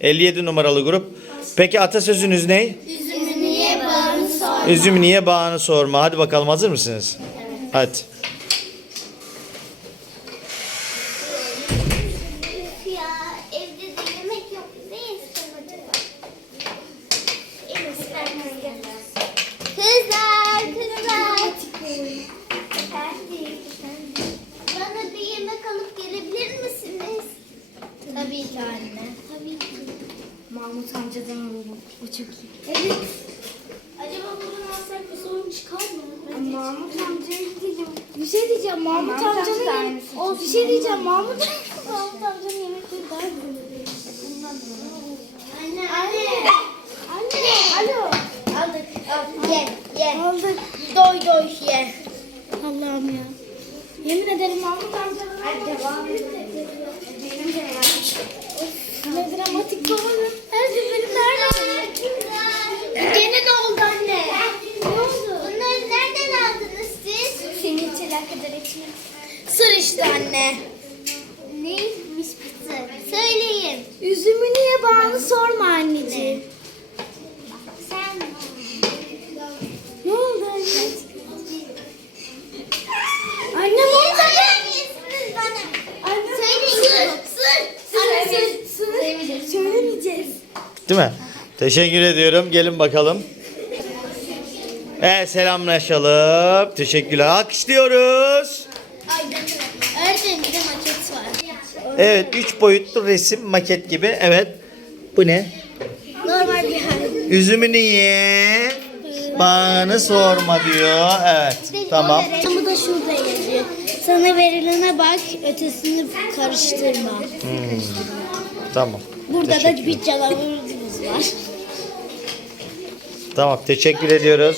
57 numaralı grup. Peki atasözünüz ne? Üzümü niye bağını sor. Üzüm niye bağını sorma. Hadi bakalım hazır mısınız? Hadi. Gelebilir misiniz? Tabii ki anne. Mahmut amcadan alalım. O çok iyi. Evet. Acaba buradan alsak bir sorun çıkar mı? Ay, Mahmut amcaya gidelim. Bir şey diyeceğim. Mahmut, Mahmut amcanın amca O bir şey diyeceğim. Mahmut Mahmut amcanın yemekleri daha güzel. Anne, anne. Anne. Alo. Aldık, aldık. Ye, ye. Aldık. Doy doy ye. Allah'ım ya. Yemin ederim Mahmut amcanın. Hadi devam Benim de ya. Ne dramatik doğru. Her gün benim nerede? Gene ne oldu anne? Ne oldu? Bunları nereden aldınız hiç alakadar etmiyor. Sır işte anne. Neymiş bu sır? Söyleyin. Üzümü niye bağını sorma anneciğim. Sen Ne oldu anne? Anne ne oldu? Söylemeyesiniz bana. Anne Söyleyin. Sır. Sır. Anne sır. Söylemeyeceğiz. Söylemeyeceğiz. Değil mi? Teşekkür ediyorum. Gelin bakalım. Evet selamlaşalım. Teşekkürler. Alkışlıyoruz. Öğretmenim bir de maket var. Evet 3 boyutlu resim maket gibi. Evet. Bu ne? Normal bir hal. Üzümünü ye. Bağını sorma diyor. Evet. Tamam. Bu da şurada yazıyor. Sana verilene bak, ötesini karıştırma. Tamam. Burada Teşekkür da bir canavarımız var. Tamam. Teşekkür ediyoruz.